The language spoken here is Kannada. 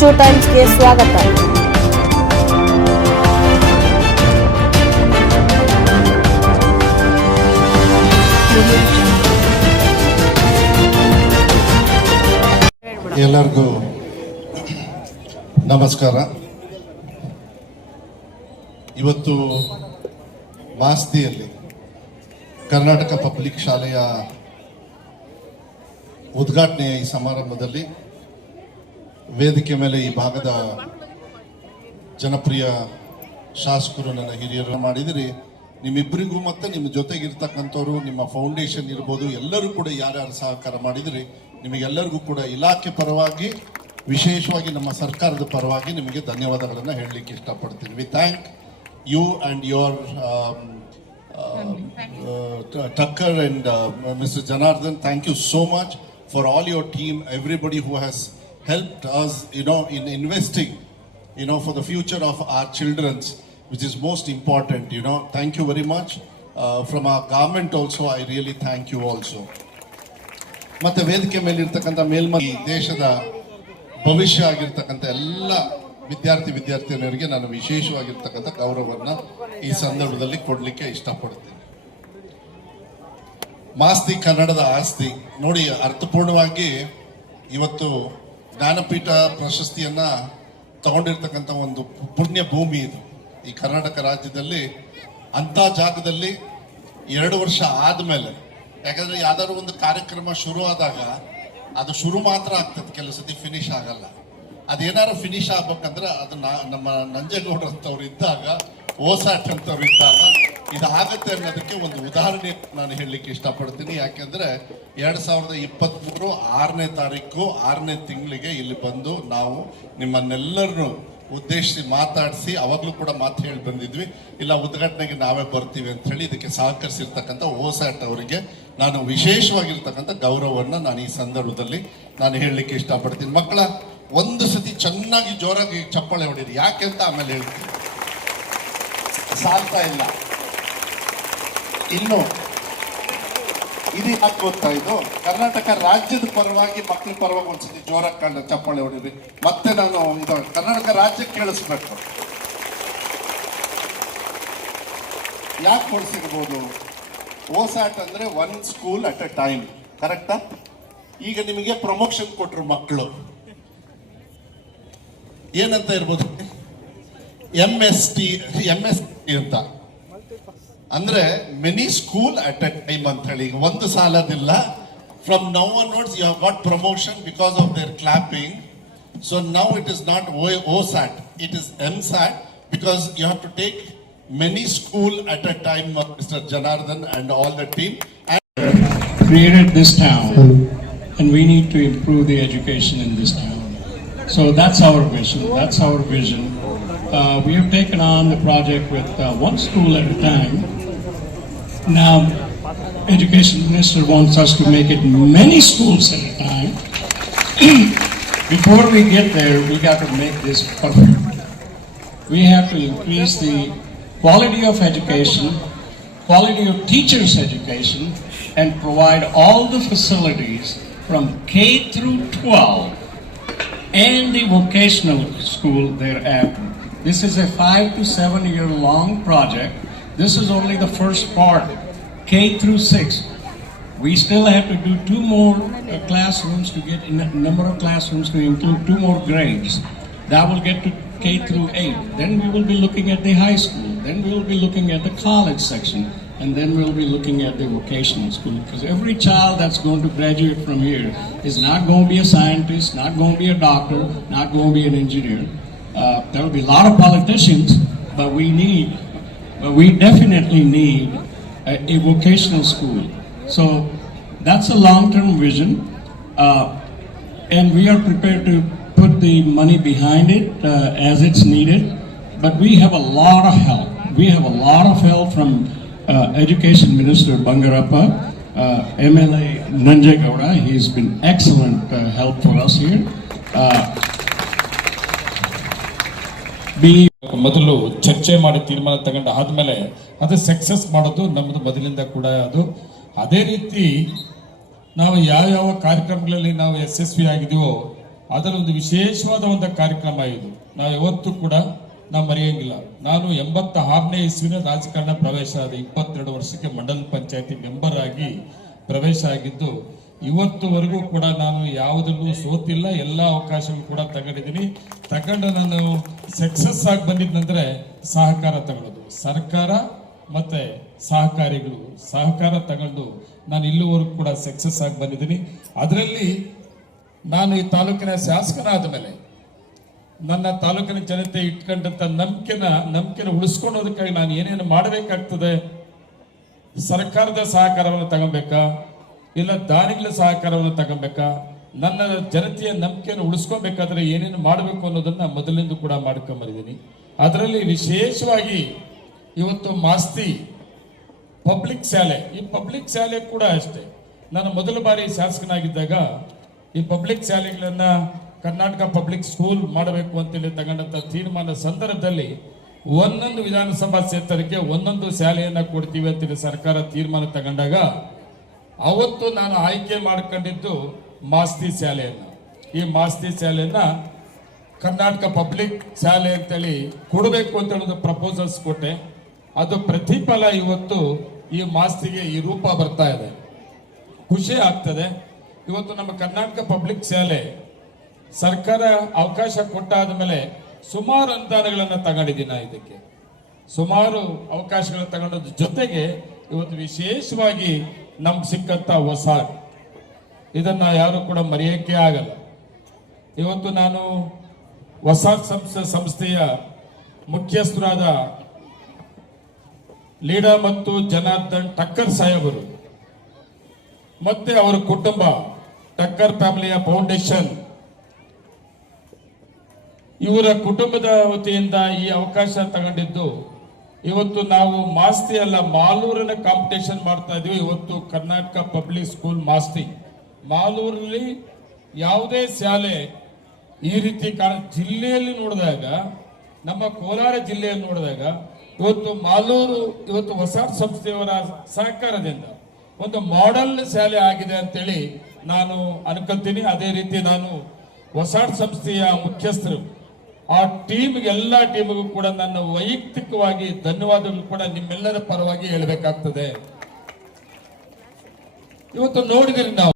ರಾಯಚೂರು ಟೈಮ್ಸ್ಗೆ ಸ್ವಾಗತ. ಎಲ್ಲರಿಗೂ ನಮಸ್ಕಾರ. ಇವತ್ತು ಮಾಸ್ತಿಯಲ್ಲಿ ಕರ್ನಾಟಕ ಪಬ್ಲಿಕ್ ಶಾಲೆಯ ಉದ್ಘಾಟನೆಯ ಈ ಸಮಾರಂಭದಲ್ಲಿ ವೇದಿಕೆ ಮೇಲೆ ಈ ಭಾಗದ ಜನಪ್ರಿಯ ಶಾಸಕರು, ನನ್ನ ಹಿರಿಯರು ಮಾಡಿದಿರಿ. ನಿಮ್ಮಿಬ್ಬರಿಗೂ ಮತ್ತು ನಿಮ್ಮ ಜೊತೆಗಿರ್ತಕ್ಕಂಥವ್ರು, ನಿಮ್ಮ ಫೌಂಡೇಶನ್ ಇರ್ಬೋದು, ಎಲ್ಲರೂ ಕೂಡ ಯಾರ್ಯಾರು ಸಹಕಾರ ಮಾಡಿದಿರಿ, ನಿಮಗೆಲ್ಲರಿಗೂ ಕೂಡ ಇಲಾಖೆ ಪರವಾಗಿ, ವಿಶೇಷವಾಗಿ ನಮ್ಮ ಸರ್ಕಾರದ ಪರವಾಗಿ ನಿಮಗೆ ಧನ್ಯವಾದಗಳನ್ನು ಹೇಳಲಿಕ್ಕೆ ಇಷ್ಟಪಡ್ತೀನಿ. We thank you and your Tucker and Mr. Janardhan, thank you so much for all your team, everybody who has helped us, in investing, for the future of our children's, which is most important, Thank you very much. From our government also, I really thank you also. ಮತ್ತೆ ವೇದಿಕೆ ಮೇಲೆ ಇರ್ತಕ್ಕಂಥ ಮೇಲ್ಮೈ ದೇಶದ ಭವಿಷ್ಯ ಆಗಿರ್ತಕ್ಕಂಥ ಎಲ್ಲ ವಿದ್ಯಾರ್ಥಿನಿಯರಿಗೆ ನಾನು ವಿಶೇಷವಾಗಿರ್ತಕ್ಕಂಥ ಗೌರವವನ್ನು ಈ ಸಂದರ್ಭದಲ್ಲಿ ಕೊಡಲಿಕ್ಕೆ ಇಷ್ಟಪಡ್ತೀನಿ. ಮಾಸ್ತಿ ಕನ್ನಡದ ಆಸ್ತಿ ನೋಡಿ, ಅರ್ಥಪೂರ್ಣವಾಗಿ ಇವತ್ತು ಜ್ಞಾನಪೀಠ ಪ್ರಶಸ್ತಿಯನ್ನ ತಗೊಂಡಿರ್ತಕ್ಕಂಥ ಒಂದು ಪುಣ್ಯ ಭೂಮಿ ಇದು. ಈ ಕರ್ನಾಟಕ ರಾಜ್ಯದಲ್ಲಿ ಅಂಥ ಜಾಗದಲ್ಲಿ 2 ವರ್ಷ ಆದಮೇಲೆ, ಯಾಕಂದ್ರೆ ಯಾವ್ದಾದ್ರು ಒಂದು ಕಾರ್ಯಕ್ರಮ ಶುರು ಆದಾಗ ಅದು ಶುರು ಮಾತ್ರ ಆಗ್ತದೆ, ಕೆಲವು ಸತಿ ಫಿನಿಶ್ ಆಗಲ್ಲ. ಅದೇನಾದ್ರು ಫಿನಿಶ್ ಆಗ್ಬೇಕಂದ್ರೆ ಅದನ್ನ ನಮ್ಮ ನಂಜೇಗೌಡರು ಅಂತವ್ರು ಇದ್ದಾಗ, ಓಸಾಟ್ ಅಂತವ್ರು ಇದ್ದಾಗ ಇದಾಗತ್ತೆ ಅನ್ನೋದಕ್ಕೆ ಒಂದು ಉದಾಹರಣೆ ನಾನು ಹೇಳಲಿಕ್ಕೆ ಇಷ್ಟಪಡ್ತೀನಿ. ಯಾಕೆಂದ್ರೆ 2023 6ನೇ ತಾರೀಕು 6ನೇ ತಿಂಗಳಿಗೆ ಇಲ್ಲಿ ಬಂದು ನಾವು ನಿಮ್ಮನ್ನೆಲ್ಲರನ್ನು ಉದ್ದೇಶಿಸಿ ಮಾತಾಡಿಸಿ, ಅವಾಗಲೂ ಕೂಡ ಮಾತು ಹೇಳಿ ಬಂದಿದ್ವಿ, ಇಲ್ಲ ಉದ್ಘಾಟನೆಗೆ ನಾವೇ ಬರ್ತೀವಿ ಅಂತ ಹೇಳಿ ಇದಕ್ಕೆ ಸಹಕರಿಸಿರ್ತಕ್ಕಂಥ ಓಸಾಟ್ ಅವರಿಗೆ ನಾನು ವಿಶೇಷವಾಗಿರ್ತಕ್ಕಂಥ ಗೌರವವನ್ನು ನಾನು ಈ ಸಂದರ್ಭದಲ್ಲಿ ನಾನು ಹೇಳಲಿಕ್ಕೆ ಇಷ್ಟಪಡ್ತೀನಿ. ಮಕ್ಕಳ, ಒಂದು ಸತಿ ಚೆನ್ನಾಗಿ ಜೋರಾಗಿ ಚಪ್ಪಾಳೆ ಹೊಡೀರಿ, ಯಾಕೆಂತ ಆಮೇಲೆ ಹೇಳ್ತೀನಿ. ಸಾಲ್ತಾ ಇಲ್ಲ ಇನ್ನು. ಇದು ಯಾಕೆ ಗೊತ್ತಾ, ಇದು ಕರ್ನಾಟಕ ರಾಜ್ಯದ ಪರವಾಗಿ, ಮಕ್ಕಳ ಪರವಾಗಿ ಒಂದ್ಸತಿ ಜೋರಾಗಿ ಕಂಡ ಚಪ್ಪಾಳೆ ಹೊಡೀರಿ. ಮತ್ತೆ ನಾನು ಇದು ಕರ್ನಾಟಕ ರಾಜ್ಯಕ್ಕೆ ಕೇಳಿಸ್ಬೇಕು. ಯಾಕೆ ಕೊಡಿಸಿರ್ಬೋದು? ಓಸಾಟ್ ಅಂದ್ರೆ 1 ಸ್ಕೂಲ್ ಅಟ್ ಎ ಟೈಮ್, ಕರೆಕ್ಟಾ? ಈಗ ನಿಮಗೆ ಪ್ರಮೋಷನ್ ಕೊಟ್ರು ಮಕ್ಕಳು, ಏನಂತ ಇರ್ಬೋದು, MST ಅಂತ ಅಂದ್ರೆ many school at a time ಅಂತ ಹೇಳಿ. ಈಗ ಒಂದು ಸಾಲದಿಲ್ಲ. From now onwards you have got promotion because of their clapping. So now it is not OSAT, it is MSAT, because you have to take many school at a time, Mr. Janardhan and all the team. Created this town, and we need to improve the education in this town. So that's our mission, that's our vision. We have taken on the project with 1 school at a time. Now, Education Minister wants us to make it many schools at a time. Before we get there, we got to make this perfect. We have to increase the quality of education, quality of teachers' education, and provide all the facilities from K through 12 and the vocational school thereafter. This is a 5 to 7 year long project. This is only the first part, K through 6. We still have to do 2 more classrooms to get in number of classrooms to include 2 more grades. That will get to K through 8. Then we will be looking at the high school. Then we will be looking at the college section. And then we'll be looking at the vocational school. Because every child that's going to graduate from here is not going to be a scientist, not going to be a doctor, not going to be an engineer. There will be a lot of politicians, but we definitely need a vocational school. So that's a long-term vision, and we are prepared to put the money behind it as it's needed. But we have a lot of help. We have a lot of help from Education Minister Bangarappa, MLA Nanjegowda. He's been excellent help for us here. ಮೊದಲು ಚರ್ಚೆ ಮಾಡಿ ತೀರ್ಮಾನ ತಗೊಂಡು ಆದ್ಮೇಲೆ ಅದು ಸಕ್ಸಸ್ ಮಾಡೋದು ನಮ್ಮದು ಮೊದಲಿಂದ ಕೂಡ. ಅದು ಅದೇ ರೀತಿ ನಾವು ಯಾವ ಕಾರ್ಯಕ್ರಮಗಳಲ್ಲಿ ನಾವು ಯಶಸ್ವಿ ಆಗಿದೀವೋ ಅದರ ಒಂದು ವಿಶೇಷವಾದ ಒಂದು ಕಾರ್ಯಕ್ರಮ ಇದು. ನಾವು ಯಾವತ್ತೂ ಕೂಡ ನಾವು ಮರೆಯಂಗಿಲ್ಲ. ನಾನು 86ನೇ ಇಸ್ವಿನ ರಾಜಕಾರಣ ಪ್ರವೇಶ ಆದ 22 ವರ್ಷಕ್ಕೆ ಮಂಡಲ ಪಂಚಾಯತಿ ಮೆಂಬರ್ ಆಗಿ ಪ್ರವೇಶ ಆಗಿದ್ದು, ಇವತ್ತುವರೆಗೂ ಕೂಡ ನಾನು ಯಾವುದರಲ್ಲೂ ಸೋತಿಲ್ಲ. ಎಲ್ಲ ಅವಕಾಶಗಳು ಕೂಡ ತಗೊಂಡಿದ್ದೀನಿ. ತಗೊಂಡು ನಾನು ಸಕ್ಸಸ್ ಆಗಿ ಬಂದಿದ್ದಂದ್ರೆ ಸಹಕಾರ ತಗೊಳ್ಳೋದು, ಸರ್ಕಾರ ಮತ್ತೆ ಸಹಕಾರಿಗಳು ಸಹಕಾರ ತಗೊಂಡು ನಾನು ಇಲ್ಲಿವರೆಗೂ ಕೂಡ ಸಕ್ಸಸ್ ಆಗಿ ಬಂದಿದ್ದೀನಿ. ಅದರಲ್ಲಿ ನಾನು ಈ ತಾಲೂಕಿನ ಶಾಸಕನಾದ ಮೇಲೆ ನನ್ನ ತಾಲೂಕಿನ ಜನತೆ ಇಟ್ಕೊಂಡಂತ ನಂಬಿಕೆನ ಉಳಿಸ್ಕೊಳ್ಳೋದಕ್ಕಾಗಿ ನಾನು ಏನೇನು ಮಾಡಬೇಕಾಗ್ತದೆ, ಸರ್ಕಾರದ ಸಹಕಾರವನ್ನು ತಗೊಬೇಕಾ ಇಲ್ಲ ದಾನಿಗಳ ಸಹಕಾರವನ್ನು ತಗೊಬೇಕಾ, ನನ್ನ ಜನತೆಯ ನಂಬಿಕೆಯನ್ನು ಉಳಿಸ್ಕೋಬೇಕಾದ್ರೆ ಏನೇನು ಮಾಡಬೇಕು ಅನ್ನೋದನ್ನ ಮೊದಲಿಂದ ಕೂಡ ಮಾಡ್ಕೊಂಬರಿದ್ದೀನಿ. ಅದರಲ್ಲಿ ವಿಶೇಷವಾಗಿ ಇವತ್ತು ಮಾಸ್ತಿ ಪಬ್ಲಿಕ್ ಶಾಲೆ, ಈ ಪಬ್ಲಿಕ್ ಶಾಲೆ ಕೂಡ ಅಷ್ಟೇ. ನಾನು ಮೊದಲ ಬಾರಿ ಶಾಸಕನಾಗಿದ್ದಾಗ ಈ ಪಬ್ಲಿಕ್ ಶಾಲೆಗಳನ್ನ ಕರ್ನಾಟಕ ಪಬ್ಲಿಕ್ ಸ್ಕೂಲ್ ಮಾಡಬೇಕು ಅಂತೇಳಿ ತಗೊಂಡಂತ ತೀರ್ಮಾನ ಸಂದರ್ಭದಲ್ಲಿ ಒಂದೊಂದು ವಿಧಾನಸಭಾ ಕ್ಷೇತ್ರಕ್ಕೆ ಒಂದೊಂದು ಶಾಲೆಯನ್ನ ಕೊಡ್ತೀವಿ ಅಂತೇಳಿ ಸರ್ಕಾರ ತೀರ್ಮಾನ ತಗೊಂಡಾಗ ಅವತ್ತು ನಾನು ಆಯ್ಕೆ ಮಾಡ್ಕೊಂಡಿದ್ದು ಮಾಸ್ತಿ ಶಾಲೆಯನ್ನ. ಈ ಮಾಸ್ತಿ ಶಾಲೆಯನ್ನ ಕರ್ನಾಟಕ ಪಬ್ಲಿಕ್ ಶಾಲೆ ಅಂತೇಳಿ ಕೊಡಬೇಕು ಅಂತ ಒಂದು ಪ್ರಪೋಸಲ್ಸ್ ಕೊಟ್ಟೆ. ಅದು ಪ್ರತಿಫಲ ಇವತ್ತು ಈ ಮಾಸ್ತಿಗೆ ಈ ರೂಪ ಬರ್ತಾ ಇದೆ. ಖುಷಿ ಆಗ್ತದೆ. ಇವತ್ತು ನಮ್ಮ ಕರ್ನಾಟಕ ಪಬ್ಲಿಕ್ ಶಾಲೆ ಸರ್ಕಾರ ಅವಕಾಶ ಕೊಟ್ಟಾದ ಮೇಲೆ ಸುಮಾರು ಅನುದಾನಗಳನ್ನು ತಗೊಂಡಿದ್ದೀನಿ. ಇದಕ್ಕೆ ಸುಮಾರು ಅವಕಾಶಗಳನ್ನು ತಗೊಂಡದ ಜೊತೆಗೆ ಇವತ್ತು ವಿಶೇಷವಾಗಿ ನಮ್ಗೆ ಸಿಕ್ಕಂತ ಹೊಸಾಡ್, ಇದನ್ನ ಯಾರು ಕೂಡ ಮರೆಯಕ್ಕೆ ಆಗಲ್ಲ. ಇವತ್ತು ನಾನು ಹೊಸಾಡ್ ಸಂಸ್ಥೆಯ ಮುಖ್ಯಸ್ಥರಾದ ಲೀಡಾ ಮತ್ತು ಜನಾರ್ದನ್ ಟಕ್ಕರ್ ಸಾಹೇಬರು ಮತ್ತೆ ಅವರ ಕುಟುಂಬ ಟಕ್ಕರ್ ಫ್ಯಾಮಿಲಿಯ ಫೌಂಡೇಶನ್ ಇವರ ಕುಟುಂಬದ ವತಿಯಿಂದ ಈ ಅವಕಾಶ ತಗೊಂಡಿದ್ದು, ಇವತ್ತು ನಾವು ಮಾಸ್ತಿ ಅಲ್ಲ ಮಾಲೂರಿನ ಕಾಂಪಿಟೇಷನ್ ಮಾಡ್ತಾ ಇದೀವಿ. ಇವತ್ತು ಕರ್ನಾಟಕ ಪಬ್ಲಿಕ್ ಸ್ಕೂಲ್ ಮಾಸ್ತಿ ಮಾಲೂರಲ್ಲಿ ಯಾವುದೇ ಶಾಲೆ ಈ ರೀತಿ ಜಿಲ್ಲೆಯಲ್ಲಿ ನೋಡಿದಾಗ, ನಮ್ಮ ಕೋಲಾರ ಜಿಲ್ಲೆಯಲ್ಲಿ ನೋಡಿದಾಗ ಇವತ್ತು ಮಾಲೂರು ಇವತ್ತು ಹೊಸಾಡ್ ಸಂಸ್ಥೆಯವರ ಸಹಕಾರದಿಂದ ಒಂದು ಮಾಡೆಲ್ ಶಾಲೆ ಆಗಿದೆ ಅಂತೇಳಿ ನಾನು ಅನ್ಕೊಂತೀನಿ. ಅದೇ ರೀತಿ ನಾನು ಹೊಸಾಡ್ ಸಂಸ್ಥೆಯ ಮುಖ್ಯಸ್ಥರು ಆ ಟೀಮ್ಗೆ ಎಲ್ಲ ಟೀಮ್ಗೂ ಕೂಡ ನನ್ನ ವೈಯಕ್ತಿಕವಾಗಿ ಧನ್ಯವಾದಗಳು ಕೂಡ ನಿಮ್ಮೆಲ್ಲರ ಪರವಾಗಿ ಹೇಳಬೇಕಾಗ್ತದೆ. ಇವತ್ತು ನೋಡಿದ್ರಿ ನಾವು